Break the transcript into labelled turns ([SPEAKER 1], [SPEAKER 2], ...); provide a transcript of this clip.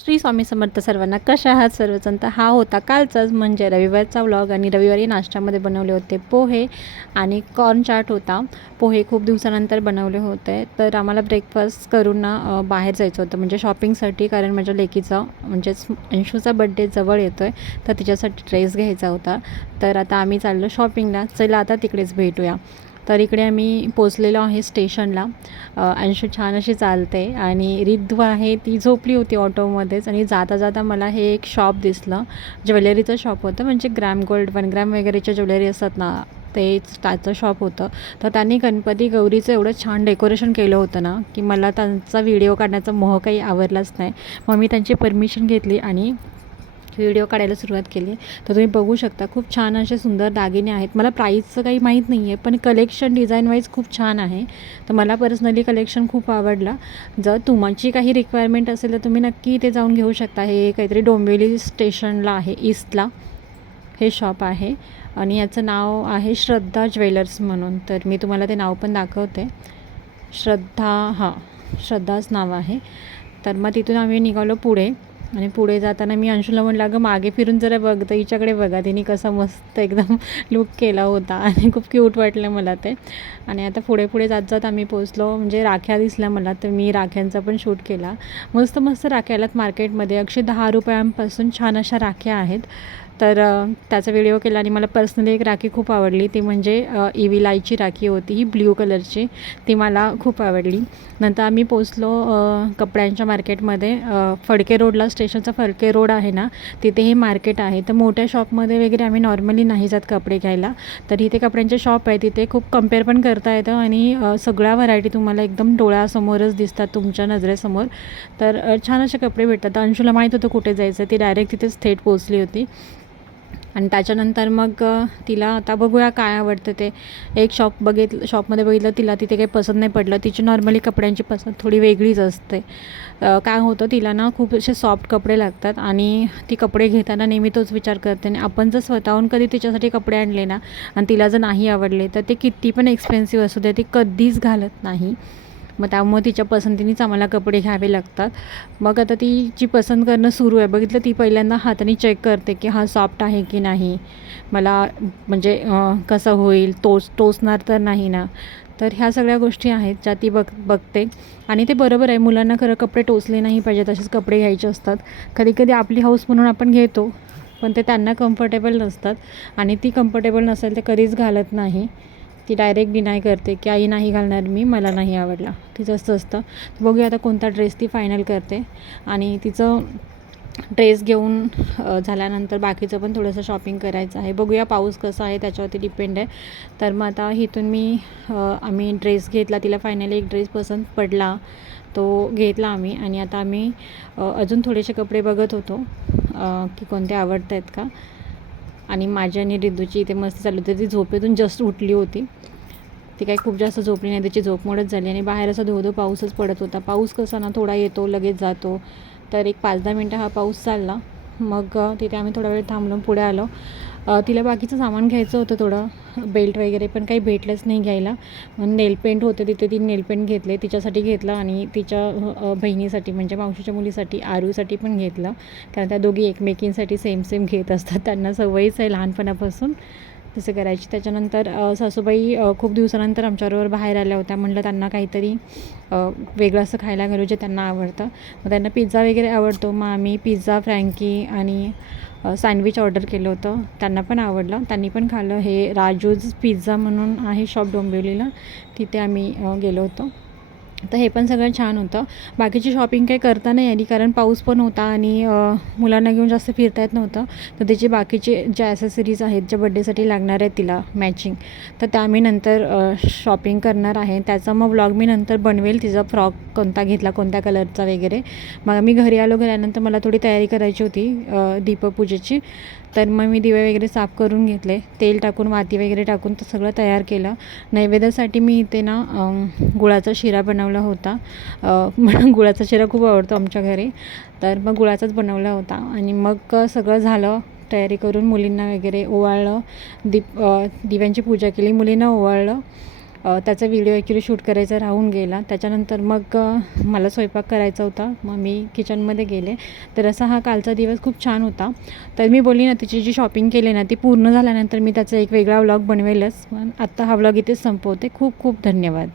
[SPEAKER 1] श्री स्वामी समर्थ सर्वांना कशा आहात सर्वजण? तर हा होता कालचाच म्हणजे रविवारचा व्लॉग आणि रविवारी नाश्त्यामध्ये बनवले होते पोहे आणि कॉर्न चाट होता. पोहे खूप दिवसानंतर बनवले होते. तर आम्हाला ब्रेकफास्ट करून ना बाहेर जायचं होतं म्हणजे शॉपिंगसाठी कारण माझ्या लेकीचा म्हणजेच अंशूचा बड्डे जवळ येतो आहे तर तिच्यासाठी ड्रेस घ्यायचा होता. तर आता आम्ही चाललो शॉपिंगला चला आता तिकडेच भेटूया. तर इकडे आम्ही पोचलेलो आहे स्टेशनला. अ, अंशू छान अशी चालते. आणि रिद्धू आहे ती झोपली होती ऑटोमध्येच आणि जाता जाता मला हे एक शॉप दिसलं. ज्वेलरीचं शॉप होतं म्हणजे ग्रॅम गोल्ड वन ग्रॅम वगैरेच्या ज्वेलरी असतात ना तेच त्याचं शॉप होतं. तर त्यांनी गणपती गौरीचं एवढं छान डेकोरेशन केलं होतं ना की मला त्यांचा व्हिडिओ काढण्याचा मोह काही आवडलाच नाही. मग मी त्यांची परमिशन घेतली आणि व्हिडिओ काढायला सुरुवात केली. तर तुम्ही बघू शकता खूप छान असे सुंदर दागिने आहेत. मला प्राईसचं काही माहीत नाही आहे पण कलेक्शन डिझाईन वाईज खूप छान आहे. तर मला पर्सनली कलेक्शन खूप आवडला. जर तुमची काही रिक्वायरमेंट असेल तर तुम्ही नक्की इथे जाऊन घेऊ शकता. हे काहीतरी डोंबिवली स्टेशनला आहे ईस्टला हे शॉप आहे. आणि याचं नाव आहे श्रद्धा ज्वेलर्स म्हणून. तर मी तुम्हाला ते नाव पण दाखवते. श्रद्धा हां श्रद्धाच नाव आहे. तर मग तिथून आम्ही निघालो पुढे. आणि पुढे जाताना मी अंशूला म्हटलं अगं मागे फिरून जरा बघ तर हिच्याकडे बघा. तिने कसा मस्त एकदम लुक केला होता आणि खूप क्यूट वाटलं मला ते. आणि आता पुढे पुढे जात जात आम्ही पोचलो म्हणजे राख्या दिसल्या मला तर मी राख्यांचा पण शूट केला. मस्त मस्त राख्या आल्यात मार्केटमध्ये एकशे दहा रुपयांपासून छान अशा राख्या आहेत. तर त्याचा व्हिडिओ केला आणि मला पर्सनली एक राखी खूप आवडली. ती म्हणजे इविलाईची राखी होती ही ब्ल्यू कलरची ती मला खूप आवडली. नंतर आम्ही पोचलो कपड्यांच्या मार्केटमध्ये फडके रोडला स्टेशनचा फडके रोड आहे ना तिथे हे मार्केट आहे. तर मोठ्या शॉपमध्ये वगैरे आम्ही नॉर्मली नाही जात कपडे घ्यायला. तर इथे कपड्यांचे शॉप आहे तिथे खूप कंपेअर पण करता येतं आणि सगळ्या व्हरायटी तुम्हाला एकदम डोळ्यासमोरच दिसतात तुमच्या नजरेसमोर. तर छान असे कपडे भेटतात. अंशुला माहीत होतं कुठे जायचं ती डायरेक्ट तिथेच थेट पोचली होती. आणि त्याच्यानंतर मग तिला आता बघूया काय आवडतं ते. एक शॉप बघितलं शॉपमध्ये बघितलं तिला तिथे काही पसंत नाही पडलं. तिची नॉर्मली कपड्यांची पसंत थोडी वेगळीच असते. काय होतं तिला ना खूप असे सॉफ्ट कपडे लागतात आणि ती कपडे घेताना नेहमी तोच विचार करते. आणि आपण जर स्वतःहून कधी तिच्यासाठी कपडे आणले ना आणि तिला जर नाही आवडले तर ते किती पण एक्सपेन्सिव्ह असू दे ती कधीच घालत नाही. मग त्यामुळे तिच्या पसंतीनेच आम्हाला कपडे घ्यावे लागतात. मग आता ती जी पसंत करणं सुरू आहे बघितलं ती पहिल्यांदा हाताने चेक करते की हा सॉफ्ट आहे की नाही. मला म्हणजे कसं होईल टोच टोचणार तर नाही ना. तर ह्या सगळ्या गोष्टी आहेत ज्या ती बघ बघते. आणि ते बरोबर आहे मुलांना खरं कपडे टोचले नाही पाहिजे तसेच कपडे घ्यायचे असतात. कधी कधी आपली हाऊस म्हणून आपण घेतो पण ते त्यांना कम्फर्टेबल नसतात. आणि ती कम्फर्टेबल नसेल तर कधीच घालत नाही. ती डायरेक्ट डिनाय करते की आई नाही घालणार मी मला नाही आवडला. तिचं असं असतं. बघूया आता कोणता ड्रेस ती फायनल करते. आणि तिचं ड्रेस घेऊन झाल्यानंतर बाकीचं पण थोडंसं शॉपिंग करायचं आहे. बघूया पाऊस कसा आहे त्याच्यावरती डिपेंड आहे. तर मग आता इथून मी आम्ही ड्रेस घेतला. तिला फायनली एक ड्रेस पसंत पडला. तो घेतला आम्ही. आणि आता आम्ही अजून थोडेसे कपडे बघत होतो की कोणते आवडत आहेत का. आणि माझी आणि रिद्धूची इथे मस्त चालू होती. ती झोपेतून जस्ट उठली होती. ती काही खूप जास्त झोपली नाही. त्याची झोप मोडत झाली आणि बाहेर असा धो धो पाऊसच पडत होता. पाऊस कसा ना थोडा येतो लगेच जातो. तर एक पाच दहा मिनटं हा पाऊस चालला. मग तिथे आम्ही थोडा वेळ थांबलो पुढे आलो. तिला बाकीचं सामान घ्यायचं होतं थोडं बेल्ट वगैरे पण काही भेटलंच नाही घ्यायला. नेल पेंट होते तिथे ती नेल पेंट घेतले तिच्यासाठी घेतलं आणि तिच्या बहिणीसाठी म्हणजे मावशीच्या मुलीसाठी आरूसाठी पण घेतलं. कारण त्या दोघी एकमेकींसाठी सेम सेम घेत असतात. त्यांना सवयीच आहे लहानपणापासून. तसं करायची. त्याच्यानंतर सासूबाई खूप दिवसानंतर आमच्याबरोबर बाहेर आल्या होत्या. म्हटलं त्यांना काहीतरी वेगळं असं खायला घालू जे त्यांना आवडतं. मग त्यांना पिझ्झा वगैरे आवडतो. मग आम्ही पिझ्झा फ्रँकी आणि सँडविच ऑर्डर केलं होतं. त्यांना पण आवडलं. त्यांनी पण खाल्लं. हे राजूज पिझ्झा म्हणून आहे शॉप डोंबिवलीला. तिथे आम्ही गेलो होतो. तर हे पण सगळं छान होतं. बाकीची शॉपिंग काही करता नाही आली कारण पाऊस पण होता आणि मुलांना घेऊन जास्त फिरता येत नव्हतं. तर त्याचे बाकीचे ज्या ॲसेसरीज आहेत ज्या बड्डेसाठी लागणार आहेत तिला मॅचिंग तर त्या मी नंतर शॉपिंग करणार आहे. त्याचा मग व्लॉग मी नंतर बनवेल. तिचा फ्रॉक कोणता घेतला कोणत्या कलरचा वगैरे. मग मी घरी आलो घरानंतर मला थोडी तयारी करायची होती दीपपूजेची. तर मग मी दिवे वगैरे साफ करून घेतले. तेल टाकून वाती वगैरे टाकून तर सगळं तयार केलं. नैवेद्यासाठी मी इथे ना गुळाचा शिरा बनवला होता. मला गुळाचा शिरा खूप आवडतो आमच्या घरी. तर मग गुळाचाच बनवला होता. आणि मग सगळं झालं. तयारी करून मुलींना वगैरे ओवाळलं. दीप दिव्यांची पूजा केली. मुलींना ओवाळलं. त्याचा व्हिडिओ ॲक्च्युली शूट करायचा राहून गेला. त्याच्यानंतर मग मला स्वयंपाक करायचा होता. मग मी किचनमध्ये गेले. तर असा हा कालचा दिवस खूप छान होता. तर मी बोलली ना तिची जी शॉपिंग केली ना ती पूर्ण झाल्यानंतर मी त्याचा एक वेगळा व्लॉग बनवेलच. पण आत्ता हा व्लॉग इथेच संपवते. खूप खूप धन्यवाद.